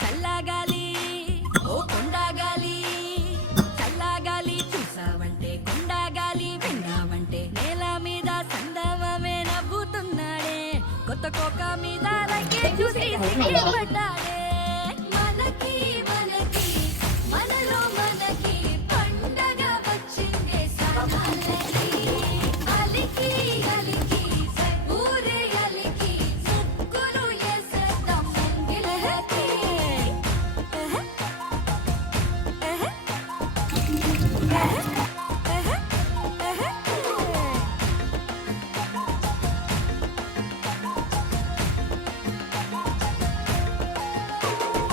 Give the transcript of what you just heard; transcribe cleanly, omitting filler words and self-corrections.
చల్లగాలి ఓ కొండగాలి, చల్లగాలి చూసావంటే కొండగాలి, విన్నావంటే నేల మీద సందవమే నవ్వుతున్నాడే, కొత్త కోక మీద రంగే చూసి పడ్డాడే.